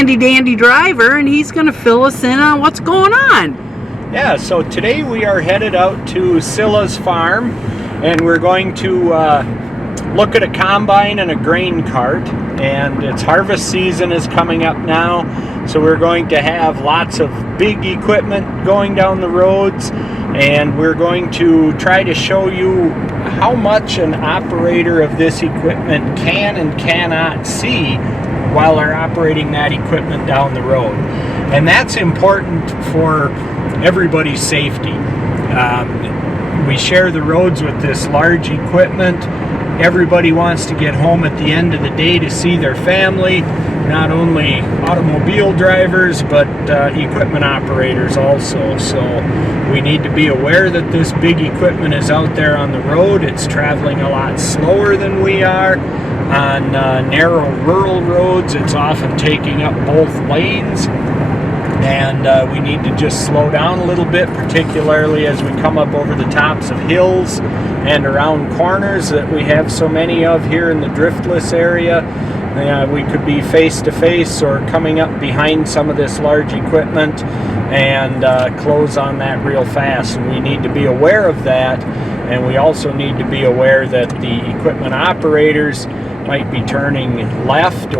handy dandy driver, and he's going to fill us in on what's going on. Yeah, so today we are headed out to Scylla's farm, and we're going to look at a combine and a grain cart. And its harvest season is coming up now, so we're going to have lots of big equipment going down the roads, and we're going to try to show you how much an operator of this equipment can and cannot see while they're operating that equipment down the road. And that's important for everybody's safety. We share the roads with this large equipment. Everybody wants to get home at the end of the day to see their family, not only automobile drivers, but equipment operators also. So we need to be aware that this big equipment is out there on the road. It's traveling a lot slower than we are. On narrow rural roads, it's often taking up both lanes. And we need to just slow down a little bit, particularly as we come up over the tops of hills and around corners that we have so many of here in the driftless area. We could be face to face or coming up behind some of this large equipment and close on that real fast. And we need to be aware of that. And we also need to be aware that the equipment operators might be turning left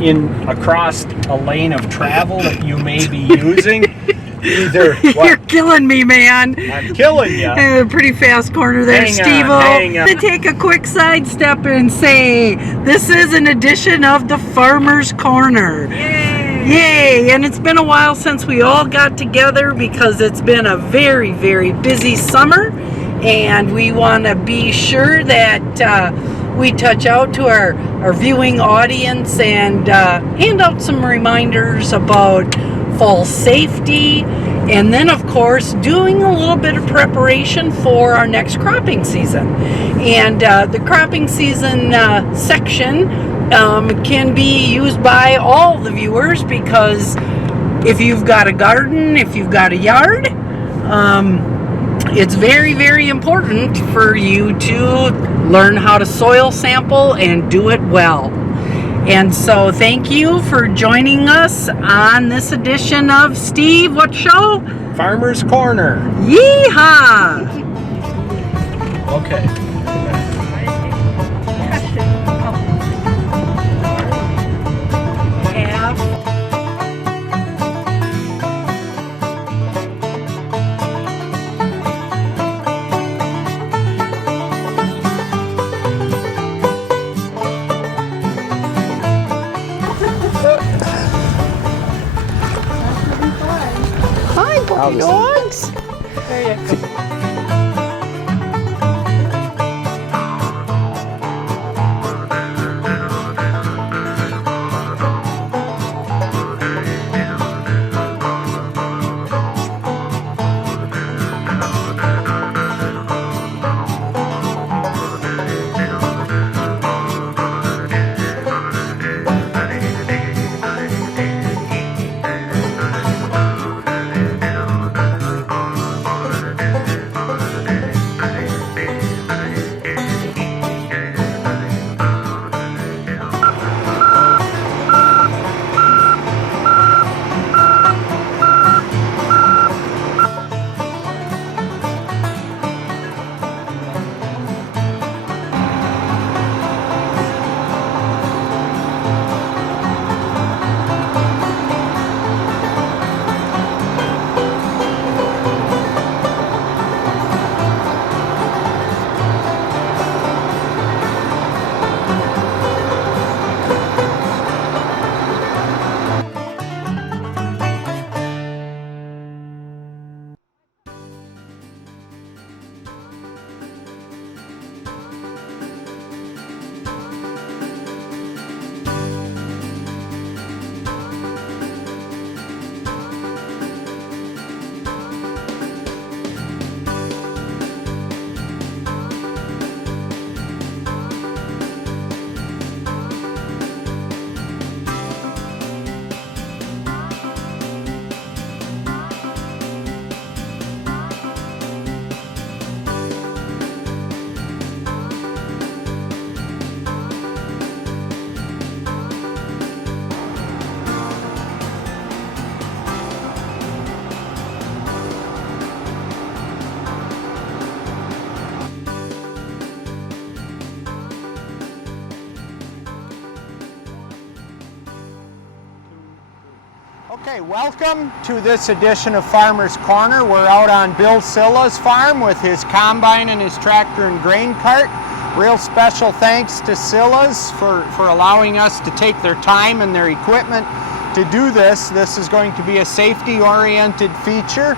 in across a lane of travel that you may be using. Either You're killing me, man. I'm killing you. A pretty fast corner there, Steve-O. Hang on. To take a quick sidestep and say, this is an edition of the Farmer's Corner. Yay! Yay! And it's been a while since we all got together because it's been a very, very busy summer. And we want to be sure that we touch out to our viewing audience and hand out some reminders about fall safety, and then of course doing a little bit of preparation for our next cropping season. And the cropping season section can be used by all the viewers, because if you've got a garden, if you've got a yard, it's very, very important for you to learn how to soil sample and do it well. And so thank you for joining us on this edition of Steve, what show? Farmer's Corner. Yeehaw! Okay. Hi, dogs. There you go. Okay, welcome to this edition of Farmer's Corner. We're out on Bill Silla's farm with his combine and his tractor and grain cart. Real special thanks to Silla's for allowing us to take their time and their equipment to do this. This is going to be a safety-oriented feature,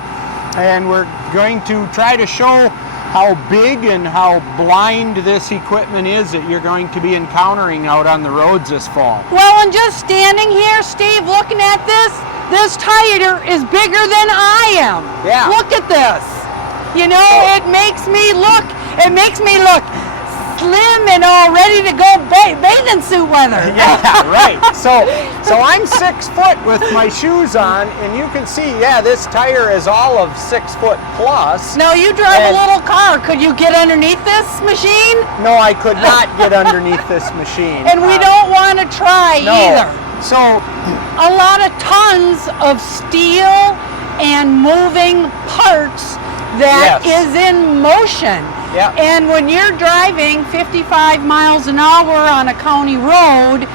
and we're going to try to show how big and how blind this equipment is that you're going to be encountering out on the roads this fall. Well, and just standing here, Steve, looking at this tire is bigger than I am. Yeah. Look at this. You know, it makes me look slim and all ready to go bathing suit weather. Yeah, right. So I'm 6 foot with my shoes on, and you can see, yeah, this tire is all of 6 foot plus. Now you drive a little car. Could you get underneath this machine? No, I could not get underneath this machine. And we don't want to try either. So a lot of tons of steel and moving parts that is in motion. Yeah. And when you're driving 55 miles an hour on a county road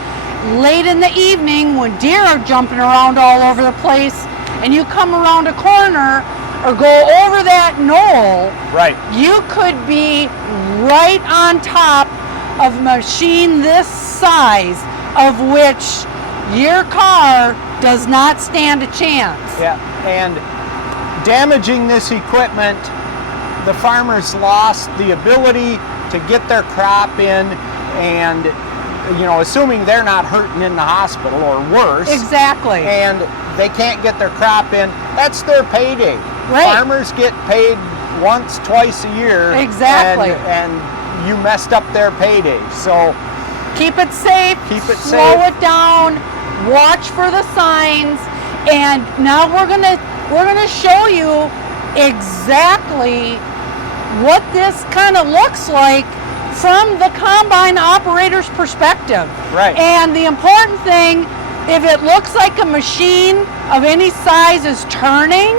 late in the evening when deer are jumping around all over the place, and you come around a corner or go over that knoll, right, you could be right on top of a machine this size, of which your car does not stand a chance. Yeah, and damaging this equipment, the farmers lost the ability to get their crop in, and, you know, assuming they're not hurting in the hospital or worse. Exactly. And they can't get their crop in, that's their payday. Right. Farmers get paid once, twice a year. Exactly. And you messed up their payday. So keep it safe. Slow it down. Watch for the signs. And now we're gonna show you exactly what this kind of looks like from the combine operator's perspective. Right. And the important thing, if it looks like a machine of any size is turning,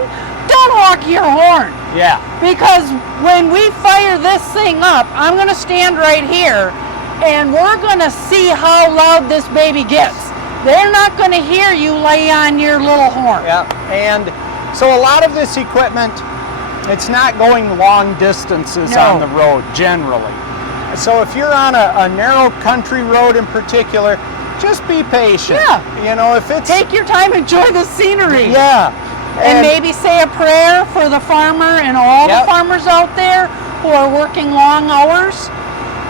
don't honk your horn. Yeah. Because when we fire this thing up, I'm going to stand right here, and we're going to see how loud this baby gets. They're not going to hear you lay on your little horn. Yeah. And so a lot of this equipment, it's not going long distances on the road generally. So if you're on a narrow country road in particular, just be patient. Yeah. You know, if it's... Take your time, enjoy the scenery. Yeah. And maybe say a prayer for the farmer and all the farmers out there who are working long hours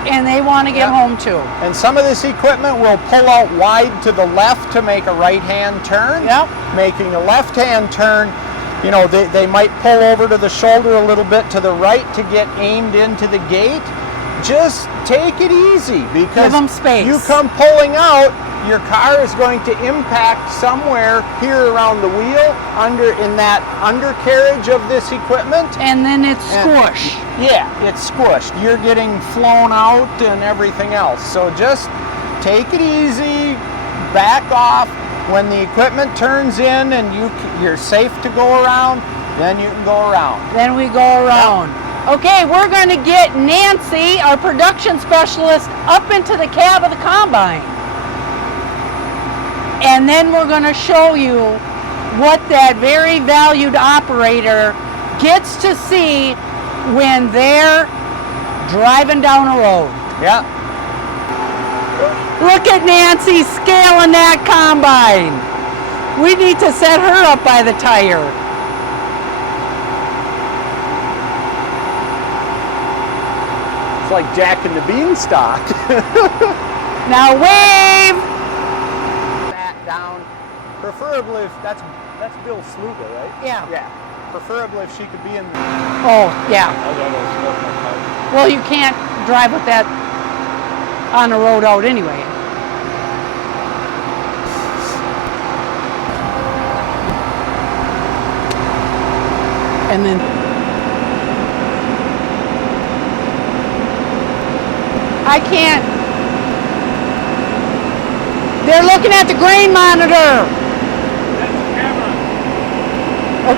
and they want to get home too. And some of this equipment will pull out wide to the left to make a right-hand turn. Yep. Making a left-hand turn, you know, they might pull over to the shoulder a little bit to the right to get aimed into the gate. Just take it easy, because give them space. You come pulling out, your car is going to impact somewhere here around the wheel, in that undercarriage of this equipment. And then it's squish. Yeah, it's squished. You're getting flown out and everything else. So just take it easy, back off. When the equipment turns in and you're safe to go around, then you can go around. Then we go around. Okay, we're going to get Nancy, our production specialist, up into the cab of the combine. And then we're going to show you what that very valued operator gets to see when they're driving down a road. Yeah. Look at Nancy scaling that combine. We need to set her up by the tire. It's like Jack and the Beanstalk. Now wave. That down. Preferably if that's Bill Sluga, right? Yeah. Yeah. Preferably if she could be in the... Oh, yeah. Well, you can't drive with that on the road out anyway. And then I can't. They're looking at the grain monitor. That's the camera.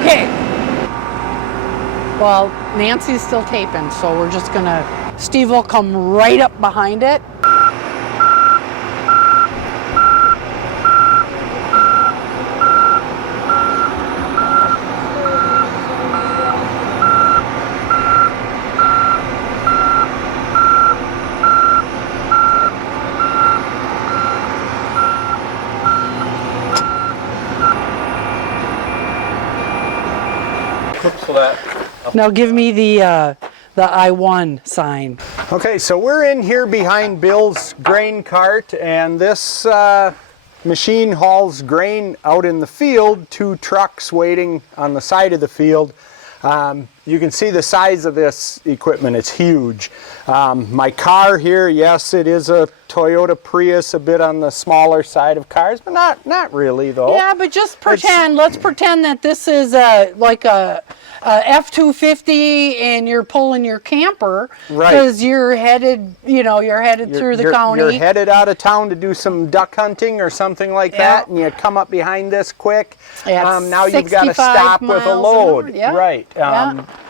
Okay. Well, Nancy's still taping, so we're just gonna, Steve will come right up behind it. So that. Now give me the I-1 sign. Okay, so we're in here behind Bill's grain cart, and this machine hauls grain out in the field, 2 trucks waiting on the side of the field. You can see the size of this equipment, it's huge. My car here, yes, it is a Toyota Prius, a bit on the smaller side of cars, but not really though. Yeah, but just pretend, let's pretend that this is like a F-250 and you're pulling your camper because you're headed, you're headed through the county. You're headed out of town to do some duck hunting or something like that, and you come up behind this quick. Now you've got to stop with a load. Right.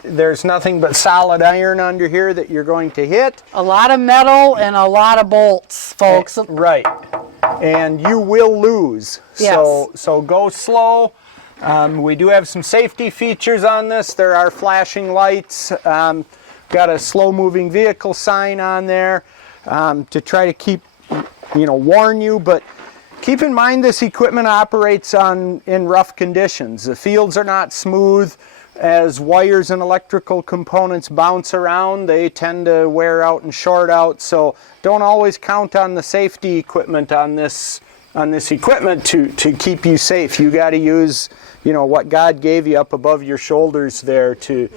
There's nothing but solid iron under here that you're going to hit. A lot of metal and a lot of bolts, folks. Right. And you will lose. Yes. So go slow. We do have some safety features on this. There are flashing lights. Got a slow-moving vehicle sign on there to try to keep, warn you. But keep in mind this equipment operates in rough conditions. The fields are not smooth. As wires and electrical components bounce around, they tend to wear out and short out. So don't always count on the safety equipment on this equipment to keep you safe. You got to use what God gave you up above your shoulders there to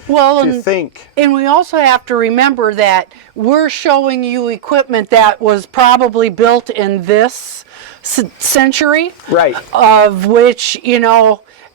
think. And we also have to remember that we're showing you equipment that was probably built in this century, right? Of which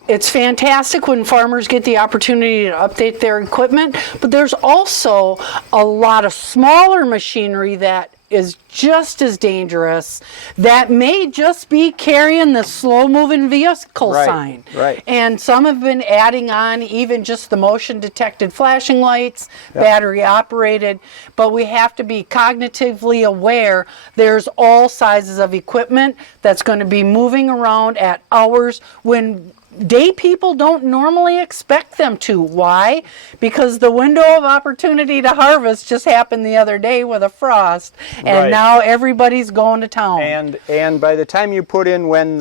it's fantastic when farmers get the opportunity to update their equipment, but there's also a lot of smaller machinery that is just as dangerous, that may just be carrying the slow-moving vehicle sign. Right. And some have been adding on even just the motion-detected flashing lights, battery-operated, but we have to be cognitively aware there's all sizes of equipment that's going to be moving around at hours when day people don't normally expect them to. Why? Because the window of opportunity to harvest just happened the other day with a frost, and now everybody's going to town. And by the time you put in when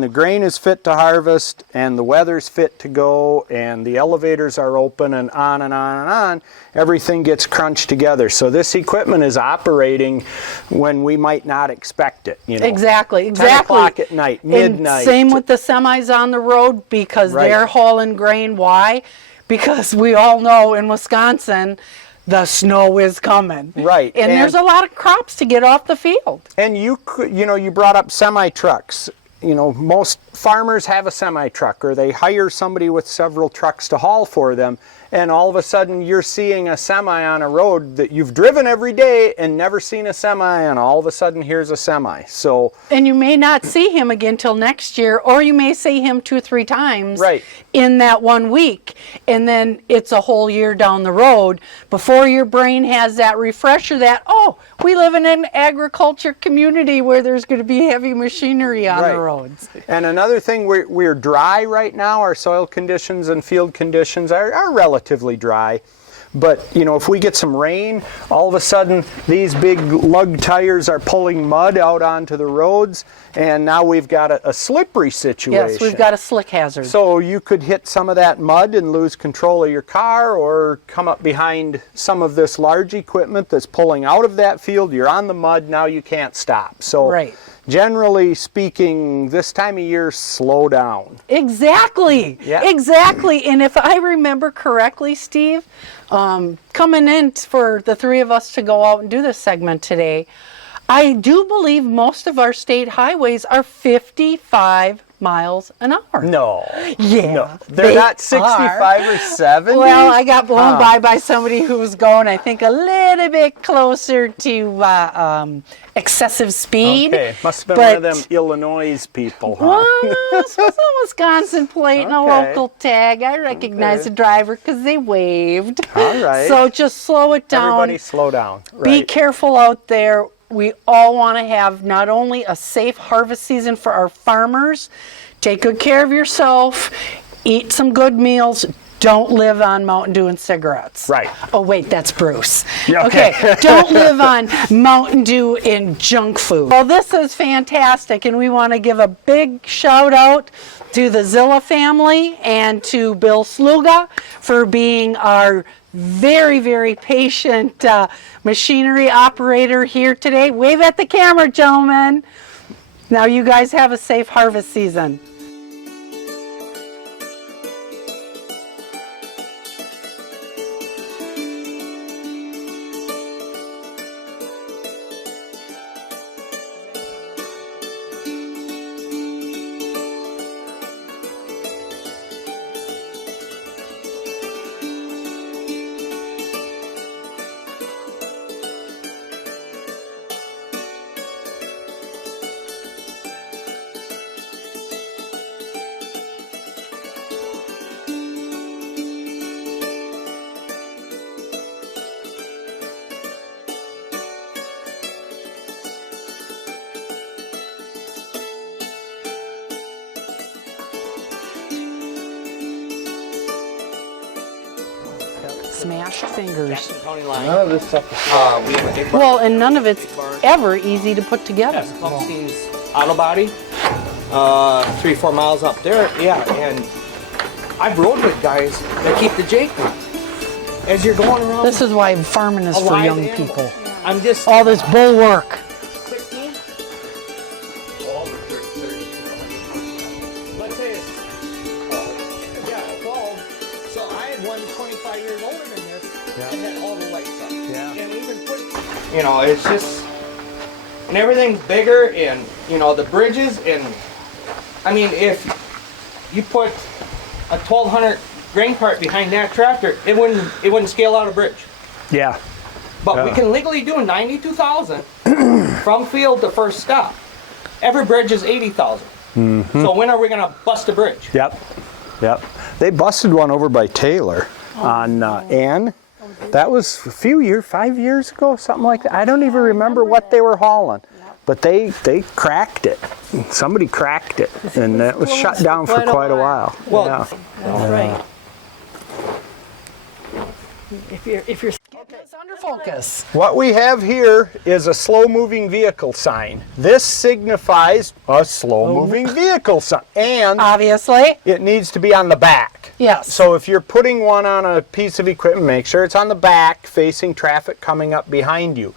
the grain is fit to harvest and the weather's fit to go and the elevators are open and on and on and on, everything gets crunched together. So this equipment is operating when we might not expect it. Exactly. 10 o'clock at night, midnight. And same with the semis on the road because they're hauling grain. Why? Because we all know in Wisconsin, the snow is coming. Right. And there's a lot of crops to get off the field. And you brought up semi-trucks. Most farmers have a semi-truck or they hire somebody with several trucks to haul for them, and all of a sudden you're seeing a semi on a road that you've driven every day and never seen a semi, and all of a sudden here's a semi. And you may not see him again till next year, or you may see him 2-3 times in that 1 week, and then it's a whole year down the road before your brain has that refresher that, we live in an agriculture community where there's going to be heavy machinery on the roads. And another thing, we're dry right now. Our soil conditions and field conditions are relatively dry. But, if we get some rain, all of a sudden these big lug tires are pulling mud out onto the roads, and now we've got a slippery situation. Yes, we've got a slick hazard. So you could hit some of that mud and lose control of your car, or come up behind some of this large equipment that's pulling out of that field. You're on the mud, now you can't stop. So generally speaking, this time of year, slow down. Exactly. Yeah. Exactly. And if I remember correctly, Steve, coming in for the 3 of us to go out and do this segment today, I do believe most of our state highways are 55 miles an hour. No. Yeah. No. They're not 65 or 70? Well, I got blown by somebody who was going, I think, a little bit closer to excessive speed. Okay. Must have been one of them Illinois people, huh? Well, it was a Wisconsin plate and a local tag. I recognized the driver because they waved. All right. So just slow it down. Everybody slow down. Be careful out there. We all want to have not only a safe harvest season for our farmers, take good care of yourself, eat some good meals, don't live on Mountain Dew and cigarettes. Right. Oh, wait, that's Bruce. Yeah, okay. Don't live on Mountain Dew and junk food. Well, this is fantastic, and we want to give a big shout out to the Zilla family and to Bill Sluga for being our very, very patient machinery operator here today. Wave at the camera, gentlemen. Now you guys have a safe harvest season. Smashed fingers. None of this stuff is we have a big barn. Well, and none of it's ever easy to put together. Yes, Pumpkin's auto body, 3-4 miles up there. Yeah, and I've rode with guys that keep the Jake on. As you're going around. This is why farming is a for live young animal. people. I'm just All this bull work. 16. Let's say it's 12. So I had one 25 years older than this that had all the lights up. Yeah. And even put, it's just, and everything's bigger, and the bridges, and I mean, if you put a 1200 grain cart behind that tractor, it wouldn't scale out a bridge. Yeah. But we can legally do 92,000 from field to first stop. Every bridge is 80,000. So when are we going to bust a bridge? Yep. They busted one over by Taylor on Ann. That was a few years, 5 years ago, something like that. I don't even remember what they were hauling, but they cracked it. Somebody cracked it, and it was shut down for quite a while. Well, That's right. If you're it's under focus. What we have here is a slow-moving vehicle sign. This signifies a slow-moving vehicle sign, and Obviously. it needs to be on the back. Yes. So if you're putting one on a piece of equipment, make sure it's on the back facing traffic coming up behind you.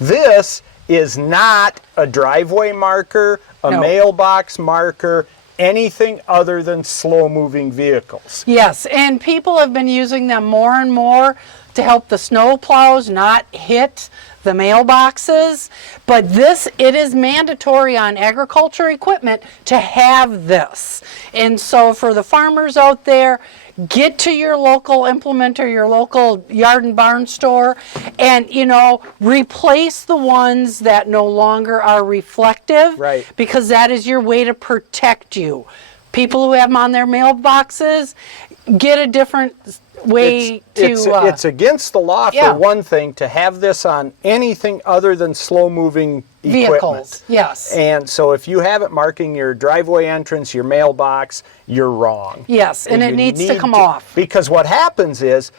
This is not a driveway marker, a No. mailbox marker, anything other than slow-moving vehicles. Yes, and people have been using them more and more to help the snow plows not hit the mailboxes. But it is mandatory on agriculture equipment to have this. And so for the farmers out there, get to your local implementer, your local yard and barn store, and replace the ones that no longer are reflective. Right. Because that is your way to protect you. People who have them on their mailboxes, get a different way It's against the law Yeah. for one thing to have this on anything other than slow-moving vehicles. equipment. Yes. And so if you have it marking your driveway entrance, your mailbox, you're wrong. Yes, and it you needs to need come off. Because what happens is,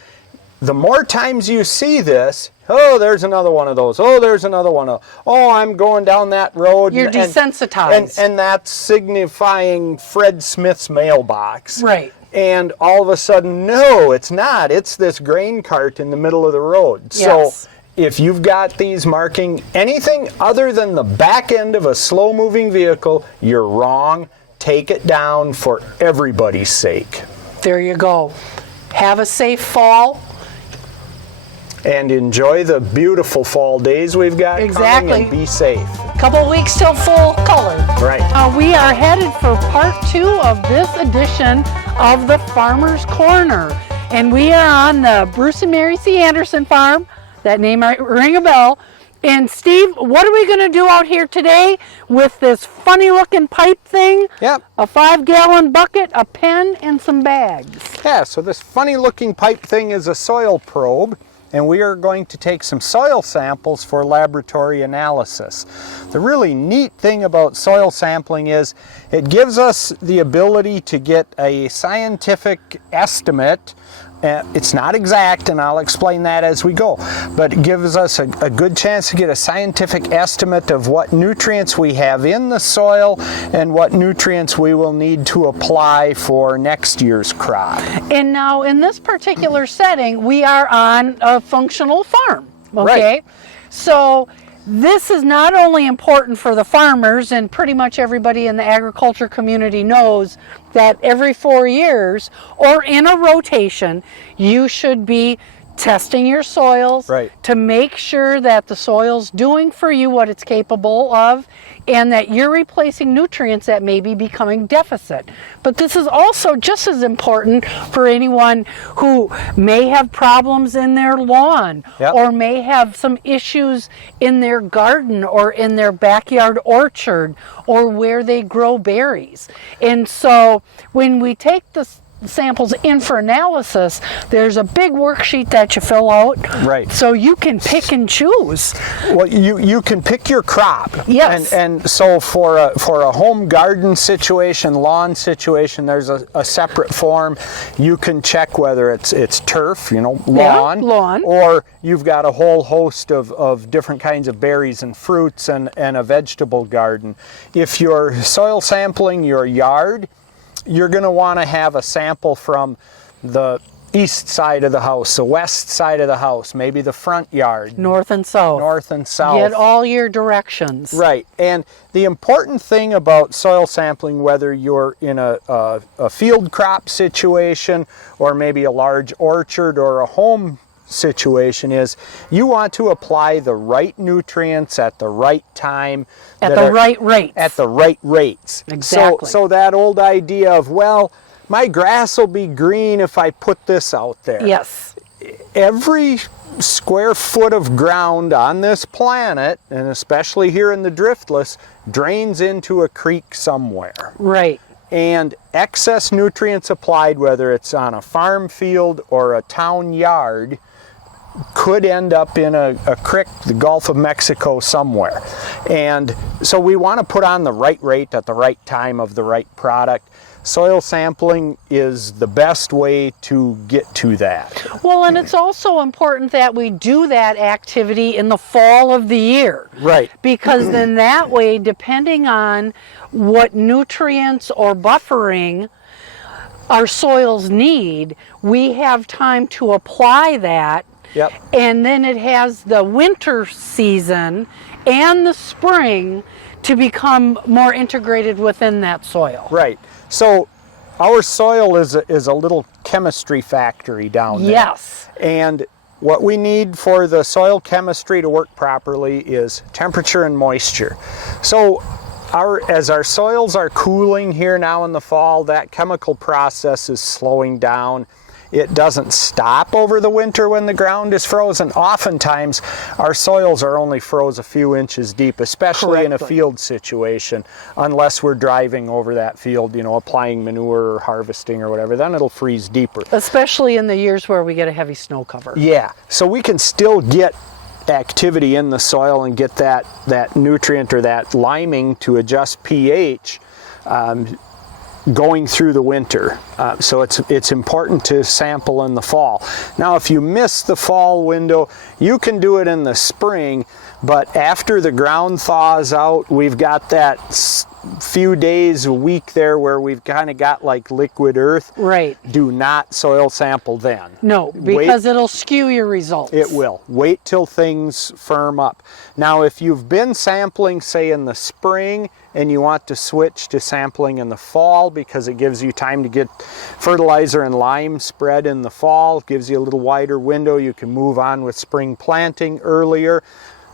the more times you see this, oh, there's another one of those. Oh, there's another one of. Oh, I'm going down that road. You're desensitized. And that's signifying Fred Smith's mailbox. Right. And all of a sudden, no, it's not. It's this grain cart in the middle of the road. Yes. So if you've got these marking anything other than the back end of a slow-moving vehicle, you're wrong. Take it down for everybody's sake. There you go. Have a safe fall. And enjoy the beautiful fall days we've got Exactly. coming, and be safe. Couple weeks till full color. Right. We are headed for part 2 of this edition of the Farmer's Corner. And we are on the Bruce and Mary C. Anderson farm. That name might ring a bell. And Steve, what are we going to do out here today with this funny looking pipe thing? Yep. A 5-gallon bucket, a pen, and some bags. Yeah, so this funny looking pipe thing is a soil probe. and we are going to take some soil samples for laboratory analysis. The really neat thing about soil sampling is it gives us the ability to get a scientific estimate. It's not exact, and I'll explain that as we go, but it gives us a good chance to get a scientific estimate of what nutrients we have in the soil and what nutrients we will need to apply for next year's crop. And now in this particular setting, we are on a functional farm, okay? Right. So this is not only important for the farmers, and pretty much everybody in the agriculture community knows that every 4 years or in a rotation, you should be testing your soils to make sure that the soil's doing for you what it's capable of, and that you're replacing nutrients that may be becoming deficit. But this is also just as important for anyone who may have problems in their lawn or may have some issues in their garden or in their backyard orchard or where they grow berries. And so when we take the samples in for analysis, there's a big worksheet that you fill out, so you can pick and choose. Well, you can pick your crop. Yes. And so for a home garden situation, lawn situation, there's a separate form. You can check whether it's turf, lawn, or you've got a whole host of different kinds of berries and fruits and a vegetable garden. If you're soil sampling your yard, you're going to want to have a sample from the east side of the house, the west side of the house, maybe the front yard. North and south. North and south. Get all your directions. Right. And the important thing about soil sampling, whether you're in a field crop situation or maybe a large orchard or a home situation, is you want to apply the right nutrients at the right time, at the right rates. At the right rates. Exactly. So that old idea of, well, my grass will be green if I put this out there. Yes. Every square foot of ground on this planet, and especially here in the driftless, drains into a creek somewhere. Right. And excess nutrients applied, whether it's on a farm field or a town yard, could end up in a creek, the Gulf of Mexico somewhere. And so we want to put on the right rate at the right time of the right product. Soil sampling is the best way to get to that. Well, and it's also important that we do that activity in the fall of the year. Right. Because then that way, depending on what nutrients or buffering our soils need, we have time to apply that. Yep. And then it has the winter season and the spring to become more integrated within that soil. Right. So our soil is a little chemistry factory down there. Yes. And what we need for the soil chemistry to work properly is temperature and moisture. So as our soils are cooling here now in the fall, that chemical process is slowing down. It doesn't stop over the winter when the ground is frozen. Oftentimes, our soils are only froze a few inches deep, especially in a field situation, unless we're driving over that field, applying manure or harvesting or whatever. Then it'll freeze deeper. Especially in the years where we get a heavy snow cover. Yeah, so we can still get activity in the soil and get that nutrient or that liming to adjust pH going through the winter. So it's important to sample in the fall. Now, if you miss the fall window, you can do it in the spring, but after the ground thaws out, we've got that few days, a week there where we've kind of got like liquid earth. Right. Do not soil sample then. No, because it'll skew your results. It will. Wait till things firm up. Now, if you've been sampling, say, in the spring, and you want to switch to sampling in the fall because it gives you time to get fertilizer and lime spread in the fall, it gives you a little wider window, you can move on with spring planting earlier.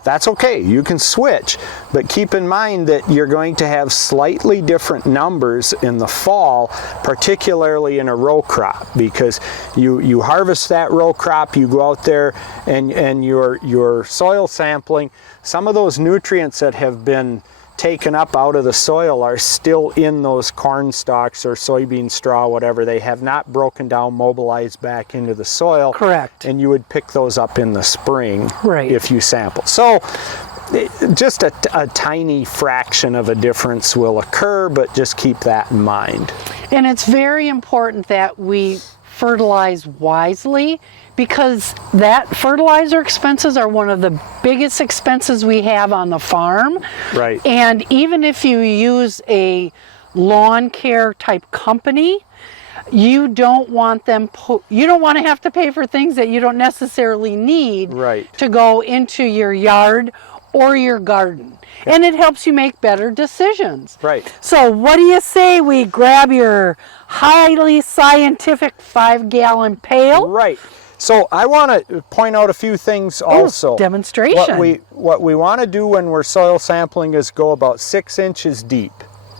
That's okay, you can switch, but keep in mind that you're going to have slightly different numbers in the fall, particularly in a row crop, because you harvest that row crop, you go out there and you're soil sampling. Some of those nutrients that have been taken up out of the soil are still in those corn stalks or soybean straw, whatever. They have not broken down, mobilized back into the soil. Correct. And you would pick those up in the spring Right. if you sample. So just a tiny fraction of a difference will occur, but just keep that in mind. And it's very important that we fertilize wisely, because that fertilizer expenses are one of the biggest expenses we have on the farm. Right. And even if you use a lawn care type company, you don't want them you don't want to have to pay for things that you don't necessarily need Right. to go into your yard or your garden. And it helps you make better decisions. Right. So what do you say we grab your highly scientific 5-gallon pail? Right. So I want to point out a few things also. Demonstration. What we want to do when we're soil sampling is go about 6 inches deep.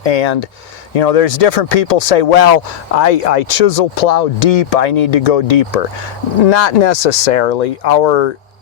And you know, there's different people say, well, I chisel plow deep, I need to go deeper. Not necessarily.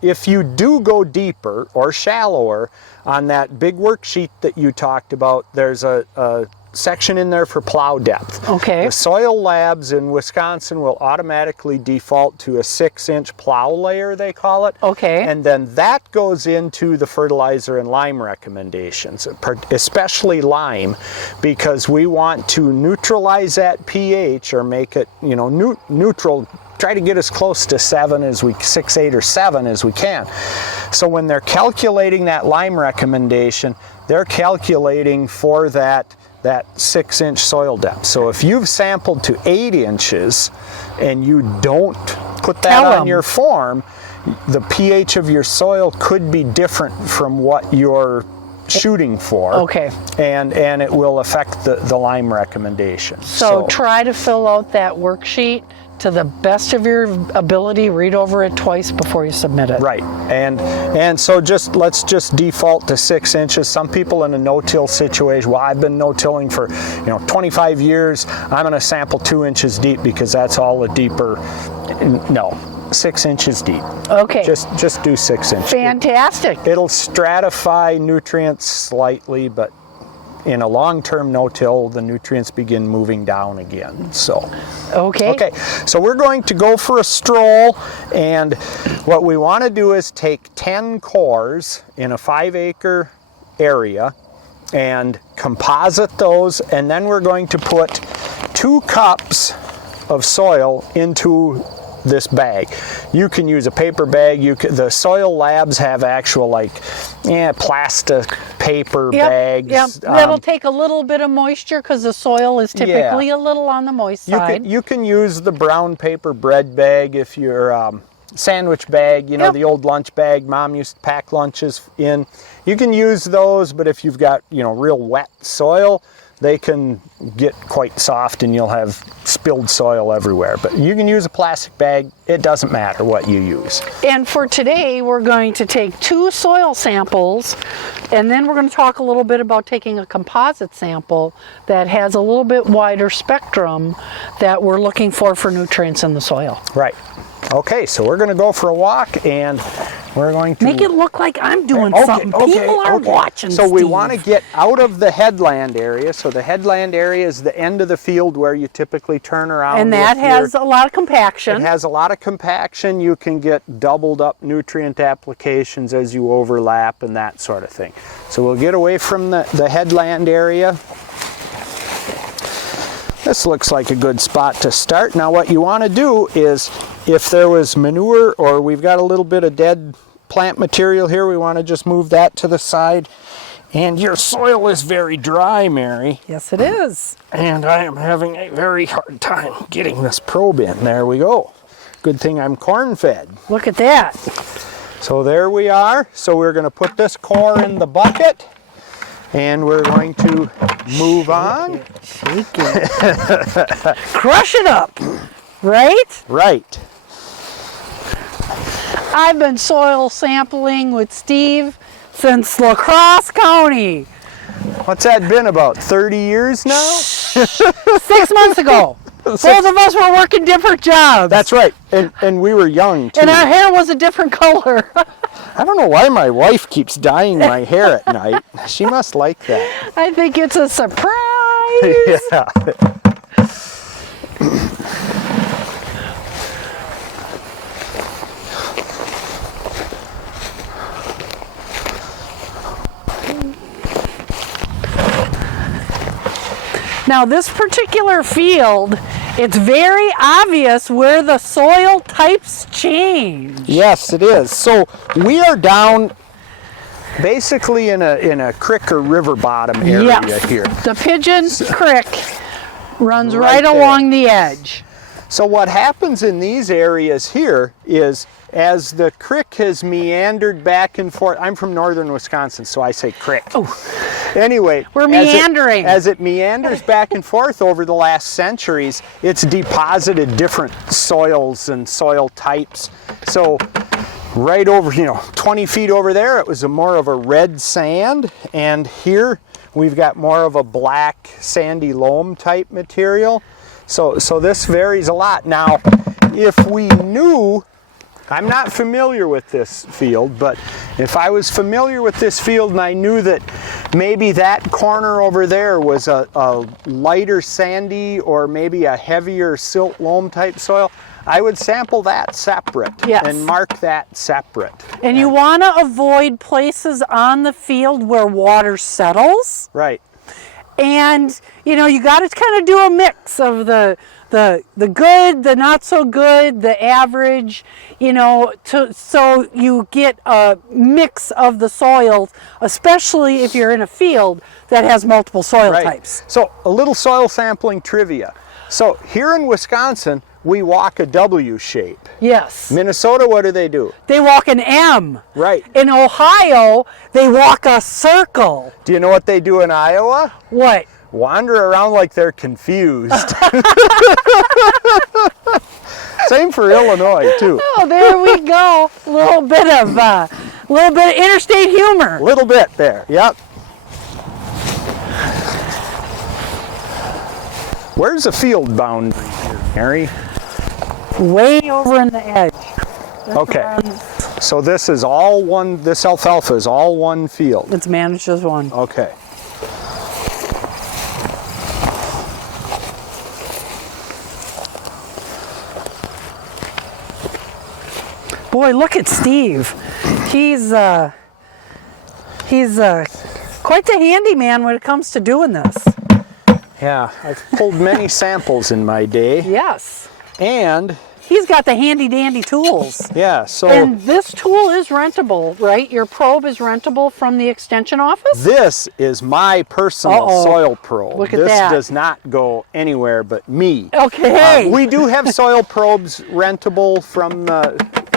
If you do go deeper or shallower, on that big worksheet that you talked about, there's a section in there for plow depth. Okay. The soil labs in Wisconsin will automatically default to a 6-inch plow layer, they call it. Okay. And then that goes into the fertilizer and lime recommendations, especially lime, because we want to neutralize that pH or make it, you know, neutral. Try to get as close to 6, 8, or 7 as we can. So when they're calculating that lime recommendation, they're calculating for that 6-inch soil depth. So if you've sampled to 8 inches and you don't put that on your form, the pH of your soil could be different from what you're shooting for. Okay. And it will affect the lime recommendation. So try to fill out that worksheet to the best of your ability. Read over it twice before you submit it. Right. And so let's just default to 6 inches. Some people in a no-till situation, well, I've been no-tilling for 25 years. I'm going to sample 2 inches deep because that's all the deeper. No, 6 inches deep. Okay. Just do 6 inches. Fantastic. It'll stratify nutrients slightly, but in a long-term no-till, the nutrients begin moving down again. So. Okay, so we're going to go for a stroll, and what we want to do is take 10 cores in a 5-acre area and composite those, and then we're going to put 2 cups of soil into this bag. You can use a paper bag. The soil labs have actual plastic paper bags. Yep. That'll take a little bit of moisture because the soil is typically a little on the moist side. You can use the brown paper bread bag if you're sandwich bag, the old lunch bag Mom used to pack lunches in. You can use those, but if you've got, real wet soil, they can get quite soft and you'll have spilled soil everywhere. But you can use a plastic bag. It doesn't matter what you use. And for today, we're going to take 2 soil samples, and then we're going to talk a little bit about taking a composite sample that has a little bit wider spectrum that we're looking for nutrients in the soil. Right. Okay, so we're going to go for a walk, and we're going to make it look like I'm doing something. People are watching. So we want to get out of the headland area. So the headland area is the end of the field where you typically turn around. And that has a lot of compaction. It has a lot of compaction. You can get doubled up nutrient applications as you overlap and that sort of thing. So we'll get away from the headland area. This looks like a good spot to start. Now what you want to do is, if there was manure or we've got a little bit of dead plant material here, we want to just move that to the side. And your soil is very dry, Mary. Yes, it is. And I am having a very hard time getting this probe in. There we go. Good thing I'm corn-fed. Look at that. So there we are. So we're going to put this core in the bucket. And we're going to move on. Shake it. Crush it up. Right? Right. I've been soil sampling with Steve since La Crosse County. What's that been, about 30 years now? 6 months ago. Both of us were working different jobs. That's right. And we were young, too. And our hair was a different color. I don't know why my wife keeps dyeing my hair at night. She must like that. I think it's a surprise. Yeah. Now this particular field, it's very obvious where the soil types change. Yes, it is. So we are down basically in a creek or river bottom area here. The Pigeon Creek runs Right right there. along the edge. So what happens in these areas here is as the creek has meandered back and forth, I'm from northern Wisconsin, so I say creek. Oh. Anyway, We're meandering. As it meanders back and forth over the last centuries, it's deposited different soils and soil types. So right over, 20 feet over there, it was more of a red sand, and here we've got more of a black sandy loam type material. So this varies a lot. Now, if we knew, I'm not familiar with this field, but if I was familiar with this field and I knew that maybe that corner over there was a lighter sandy or maybe a heavier silt loam type soil, I would sample that separate and mark that separate. And you want to avoid places on the field where water settles. Right. And you got to kind of do a mix of the good, the not so good, the average, so you get a mix of the soils, especially if you're in a field that has multiple soil types. So a little soil sampling trivia. So here in Wisconsin, we walk a W shape. Yes. Minnesota, what do? They walk an M. Right. In Ohio, they walk a circle. Do you know what they do in Iowa? What? Wander around like they're confused. Same for Illinois too. Oh, there we go. A little bit of interstate humor. A little bit there. Yep. Where's the field boundary here, Harry? Way over in the edge. Okay. So this is all one. This alfalfa is all one field. It's managed as one. Okay. Boy, look at Steve. He's quite the handyman when it comes to doing this. Yeah, I've pulled many samples in my day. Yes. And he's got the handy dandy tools. Yeah, so and this tool is rentable, right? Your probe is rentable from the extension office? This is my personal soil probe. Look at this that. does not go anywhere but me. Okay. We do have soil probes rentable from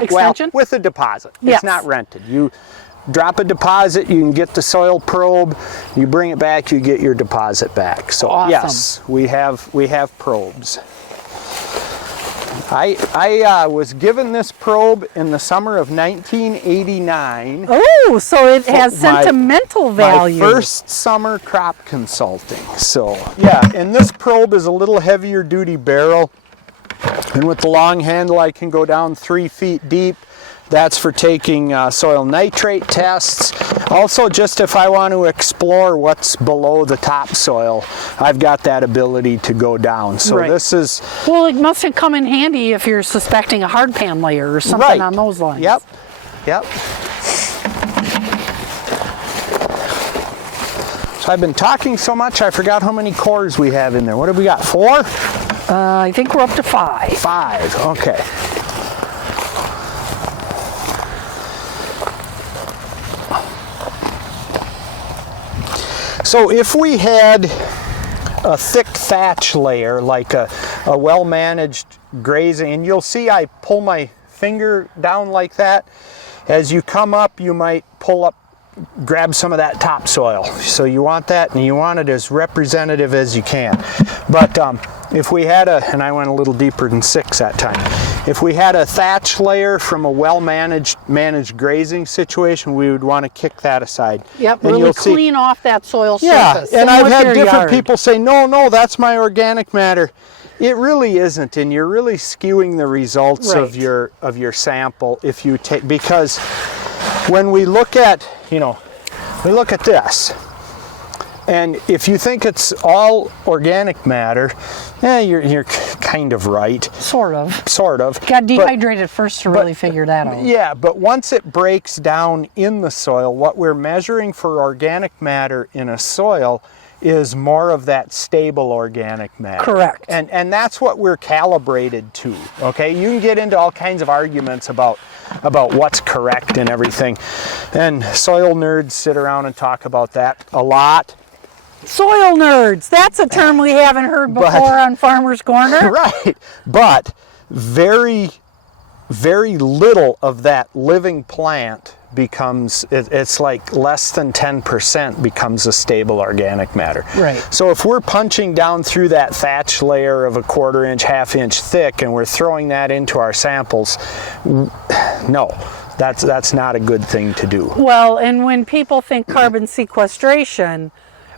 extension? Well, with a deposit. Yes. It's not rented. You drop a deposit, you can get the soil probe, you bring it back, you get your deposit back. So awesome. Yes, we have probes. I was given this probe in the summer of 1989. Oh, so it has sentimental value. My first summer crop consulting. So yeah, and this probe is a little heavier duty barrel, and with the long handle I can go down 3 feet deep. That's for taking soil nitrate tests. Also, just if I want to explore what's below the topsoil, I've got that ability to go down. So this is... Well, it must have come in handy if you're suspecting a hard pan layer or something on those lines. Yep. So I've been talking so much, I forgot how many cores we have in there. What have we got, 4? I think we're up to 5. 5, okay. So if we had a thick thatch layer, like a well-managed grazing, and you'll see I pull my finger down like that. As you come up, you might pull up, grab some of that topsoil. So you want that, and you want it as representative as you can. But if we had and I went a little deeper than 6 that time. If we had a thatch layer from a managed grazing situation, we would want to kick that aside. Yep, and really clean off that soil surface. Yeah, and I've had different people say, no, that's my organic matter. It really isn't, and you're really skewing the results of your sample if you take, because when we look at, we look at this, and if you think it's all organic matter, you're kind of right. Sort of. Sort of. Got dehydrated first to really figure that out. Yeah, but once it breaks down in the soil, what we're measuring for organic matter in a soil is more of that stable organic matter. Correct. And that's what we're calibrated to, okay? You can get into all kinds of arguments about what's correct and everything. And soil nerds sit around and talk about that a lot. Soil nerds, that's a term we haven't heard before on Farmer's Corner. Right, but very, very little of that living plant becomes, it's like less than 10% becomes a stable organic matter. Right. So if we're punching down through that thatch layer of a 1/4 inch, 1/2 inch thick, and we're throwing that into our samples, no, that's not a good thing to do. Well, and when people think carbon sequestration,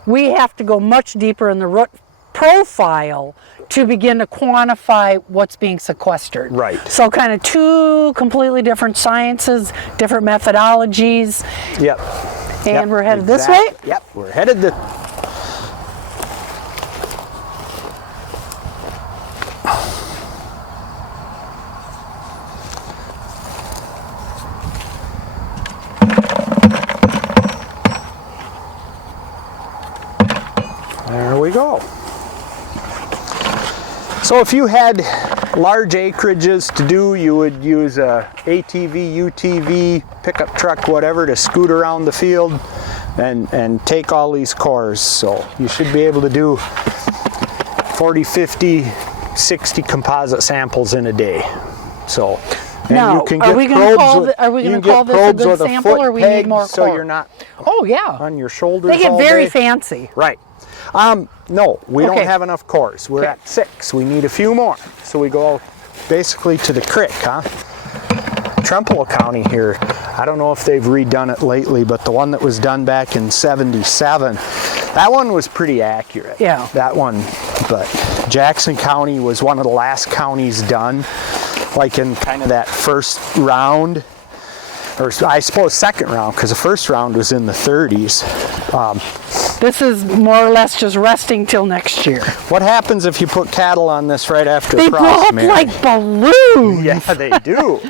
we have to go much deeper in the root profile to begin to quantify what's being sequestered. Right. So kind of two completely different sciences, different methodologies. Yep. And we're headed this way? Yep, we're headed this. There we go. So if you had large acreages to do, you would use a ATV, UTV, pickup truck, whatever, to scoot around the field and take all these cores. So you should be able to do 40, 50, 60 composite samples in a day. So, and now, you can are get we going to call, with, are we you going can to call get this a probes good with sample, foot or we peg, need more so core? you're not Oh yeah, on your shoulders they get all very day. fancy. Right. No, we Okay. don't have enough cores. We're at 6. We need a few more. So we go basically to the creek, huh? Trempealeau County here, I don't know if they've redone it lately, but the one that was done back in '77, that one was pretty accurate. Yeah. That one, but Jackson County was one of the last counties done, like in kind of that first round, or I suppose second round, because the first round was in the 30s. This is more or less just resting till next year. What happens if you put cattle on this right after They frost, blow up Mary? like balloons. Yeah, they do.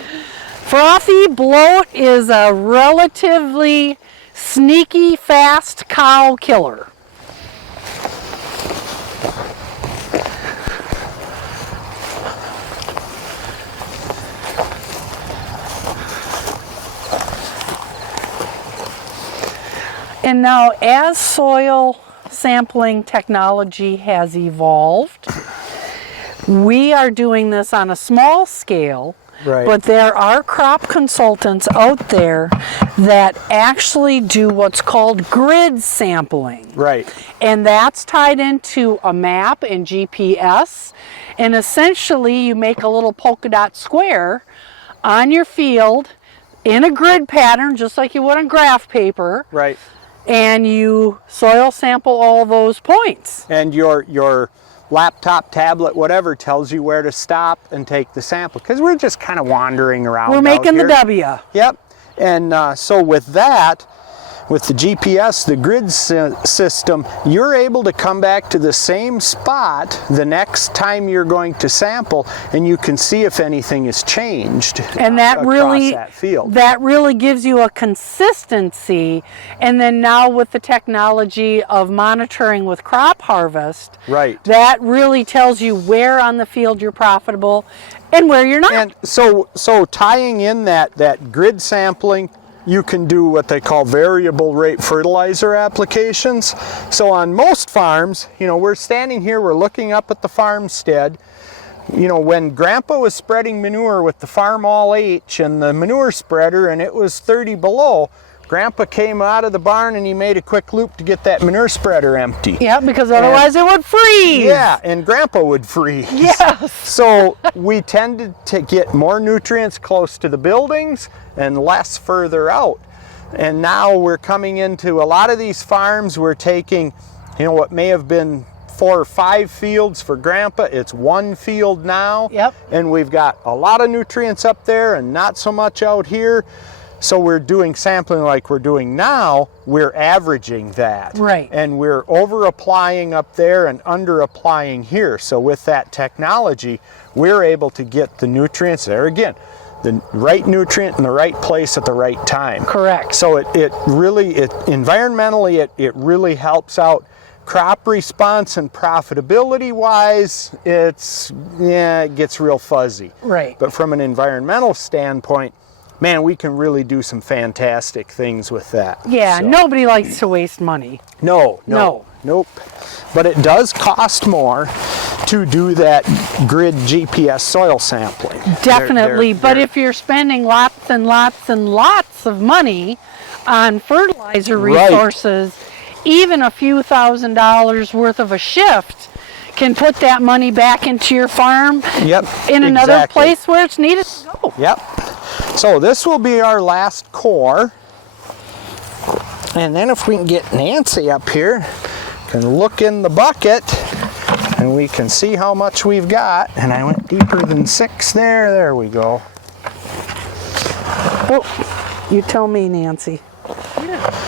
Frothy bloat is a relatively sneaky, fast cow killer. And now, as soil sampling technology has evolved, we are doing this on a small scale, Right. but there are crop consultants out there that actually do what's called grid sampling. Right. And that's tied into a map and GPS. And essentially, you make a little polka dot square on your field in a grid pattern, just like you would on graph paper. Right. And you soil sample all those points. And your laptop, tablet, whatever, tells you where to stop and take the sample, because we're just kind of wandering around. We're making the here. W. Yep. And so with that, with the GPS, the grid system, you're able to come back to the same spot the next time you're going to sample, and you can see if anything has changed. And that across that field. that really gives you a consistency. And then now with the technology of monitoring with crop harvest, Right. that really tells you where on the field you're profitable and where you're not. And so tying in that grid sampling, you can do what they call variable rate fertilizer applications. So on most farms, we're standing here, we're looking up at the farmstead. When Grandpa was spreading manure with the Farm All H and the manure spreader, and it was 30 below, Grandpa came out of the barn and he made a quick loop to get that manure spreader empty. Yeah, because otherwise it would freeze. Yeah, and Grandpa would freeze. Yes. So we tended to get more nutrients close to the buildings and less further out. And now we're coming into a lot of these farms, we're taking, what may have been 4 or 5 fields for Grandpa, it's 1 field now. Yep. And we've got a lot of nutrients up there and not so much out here. So we're doing sampling like we're doing now, we're averaging that. Right. And we're over applying up there and under applying here. So with that technology, we're able to get the nutrients there again, the right nutrient in the right place at the right time. Correct. So it really, environmentally, it really helps out. Crop response and profitability wise, it gets real fuzzy. Right. But from an environmental standpoint, man, we can really do some fantastic things with that. Yeah, So, nobody likes to waste money. No. Nope. But it does cost more to do that grid GPS soil sampling. Definitely, but if you're spending lots and lots and lots of money on fertilizer Right. resources, even a few $1,000s worth of a shift can put that money back into your farm in another exactly. place where it's needed to go. Yep. So this will be our last core. And then if we can get Nancy up here, can look in the bucket and we can see how much we've got. And I went deeper than 6 there. There we go. Oh, you tell me, Nancy.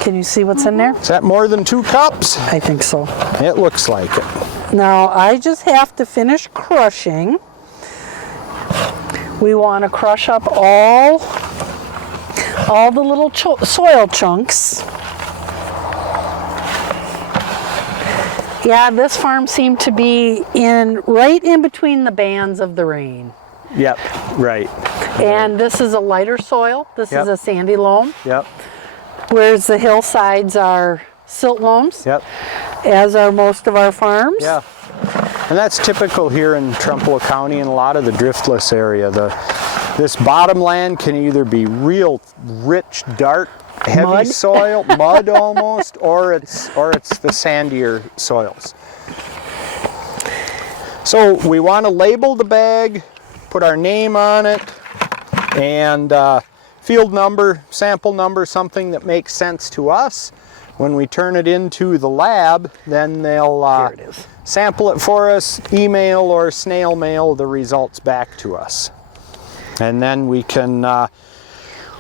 Can you see what's in there? Is that more than 2 cups? I think so. It looks like it. Now I just have to finish crushing. We want to crush up all the little soil chunks. Yeah, this farm seemed to be right in between the bands of the rain. Yep, right. And this is a lighter soil. This is a sandy loam. Yep, Whereas the hillsides are silt loams, yep. as are most of our farms. Yeah. And that's typical here in Trempealeau County and a lot of the driftless area. This bottom land can either be real rich, dark, heavy Mud. soil, mud almost, or it's the sandier soils. So we want to label the bag, put our name on it, and field number, sample number, something that makes sense to us. When we turn it into the lab, then they'll Here it is. sample it for us, email or snail mail the results back to us. And then we can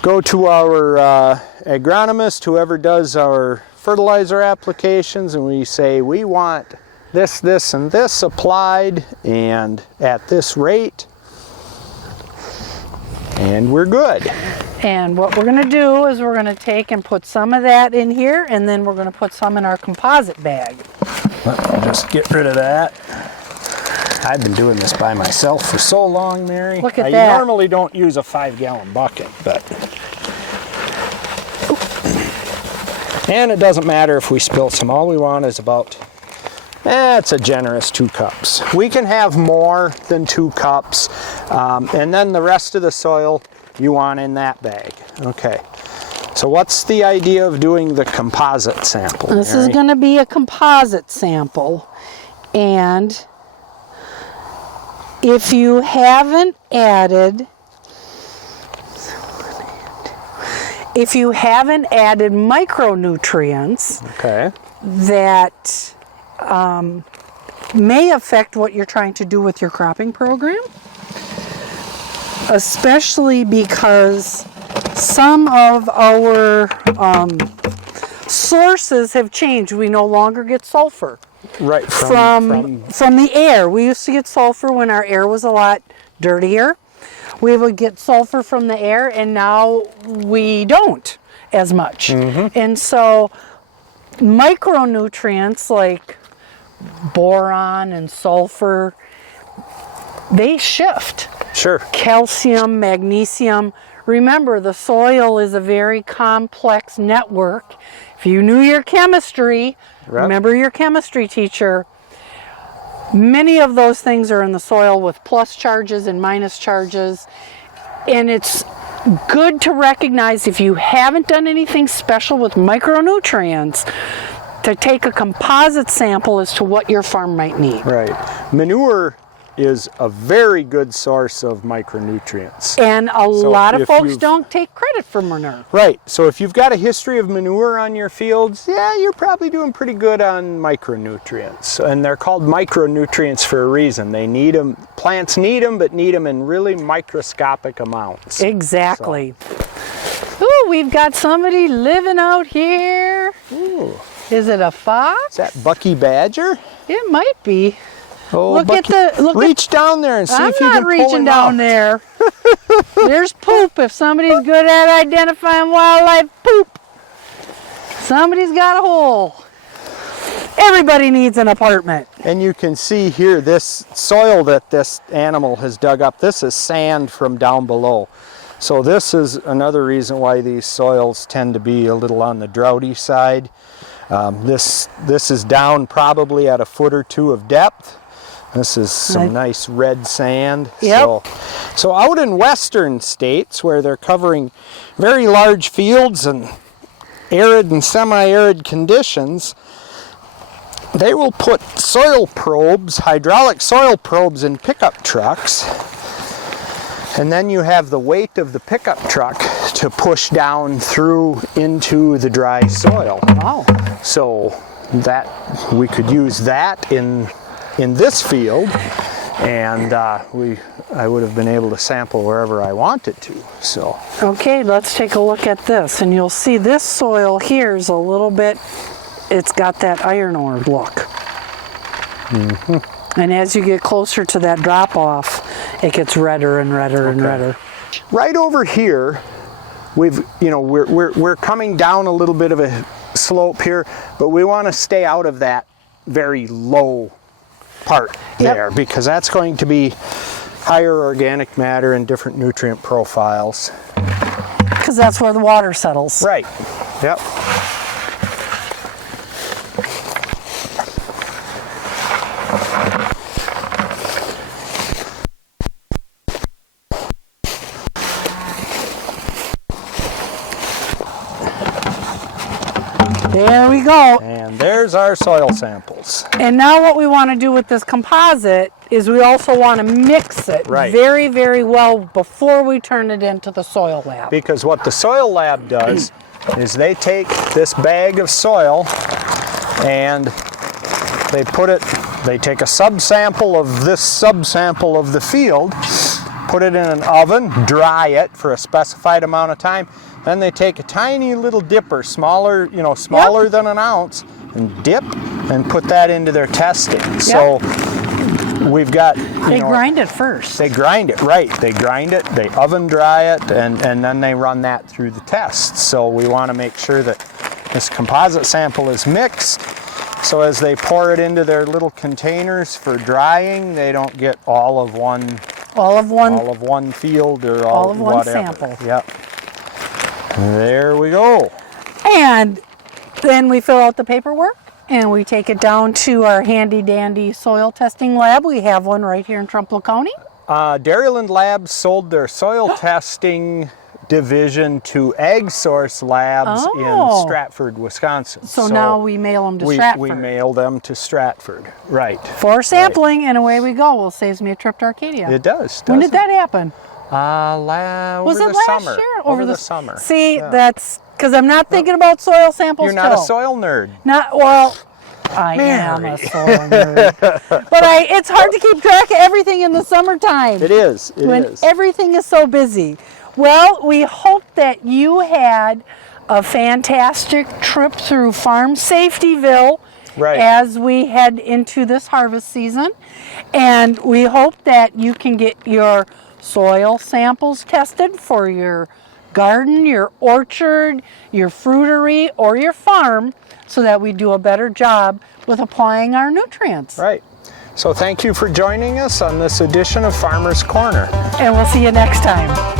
go to our agronomist, whoever does our fertilizer applications, and we say we want this, this, and this applied and at this rate, and we're good. And what we're going to do is we're going to take and put some of that in here, and then we're going to put some in our composite bag. I'll just get rid of that. I've been doing this by myself for so long, Mary. Look at I that. normally don't use a 5-gallon bucket, but... And it doesn't matter if we spill some. All we want is about... it's a generous 2 cups. We can have more than 2 cups, and then the rest of the soil you want in that bag. Okay. So what's the idea of doing the composite sample? This is going to be a composite sample, and if you haven't added micronutrients Okay. that may affect what you're trying to do with your cropping program, especially because some of our sources have changed. We no longer get sulfur Right. from the air. We used to get sulfur when our air was a lot dirtier. We would get sulfur from the air, and now we don't as much. And so micronutrients like boron and sulfur, they shift. Sure. Calcium, magnesium. Remember, the soil is a very complex network. If you knew your chemistry, remember your chemistry teacher, many of those things are in the soil with plus charges and minus charges. And it's good to recognize, if you haven't done anything special with micronutrients, to take a composite sample as to what your farm might need. Right. Manure is a very good source of micronutrients. And a lot of if folks you've- don't take credit for manure. Right. So if you've got a history of manure on your fields, yeah, you're probably doing pretty good on micronutrients. And they're called micronutrients for a reason. They need them. Plants need them, but need them in really microscopic amounts. Exactly. Ooh, we've got somebody living out here. Ooh. Is it a fox? Is that Bucky Badger? It might be. Oh, Look Bucky, at the reach down there and see I'm if you not can pull reaching him down out. there. There's poop. If somebody's good at identifying wildlife, poop. Somebody's got a hole. Everybody needs an apartment. And you can see here this soil that this animal has dug up. This is sand from down below. So this is another reason why these soils tend to be a little on the droughty side. This is down probably at a foot or two of depth. This is some nice red sand. Yep. So out in western states where they're covering very large fields and arid and semi-arid conditions, they will put soil probes, hydraulic soil probes in pickup trucks, and then you have the weight of the pickup truck to push down through into the dry soil. Wow. So that we could use that in this field, and I would have been able to sample wherever I wanted to. So Okay, let's take a look at this, and you'll see this soil here is a little bit, it's got that iron ore look. And as you get closer to that drop off, it gets redder and redder and redder. right over here, we're coming down a little bit of a slope here, but we want to stay out of that very low part there, because that's going to be higher organic matter and different nutrient profiles. Because that's where the water settles. Right. Yep. There we go. And there's our soil samples. And now what we want to do with this composite is we also want to mix it very, very well before we turn it into the soil lab. Because what the soil lab does is they take this bag of soil and they take a subsample of this subsample of the field, put it in an oven, dry it for a specified amount of time. Then they take a tiny little dipper, smaller than an ounce, and dip and put that into their testing. So we've got, they grind it first. They grind it, right. They grind it, they oven dry it, and then they run that through the tests. So we want to make sure that this composite sample is mixed, so as they pour it into their little containers for drying, they don't get all of one field or all of one whatever. Sample. Yep. There we go. And then we fill out the paperwork and we take it down to our handy dandy soil testing lab. We have one right here in Trempealeau County. Dairyland Labs sold their soil testing division to Ag Source Labs in Stratford, Wisconsin. So now we mail them to Stratford. We mail them to Stratford, right. For sampling, and away we go. Well, saves me a trip to Arcadia. It does. When did that happen? Was it last year? Over the summer. See, that's because I'm not thinking about soil samples. You're not a soil nerd. I am a soil nerd. But it's hard to keep track of everything in the summertime. It is. When everything is so busy. Well, we hope that you had a fantastic trip through Farm Safetyville as we head into this harvest season. And we hope that you can get your soil samples tested for your garden, your orchard, your fruitery, or your farm, so that we do a better job with applying our nutrients. Right. So thank you for joining us on this edition of Farmer's Corner. And we'll see you next time.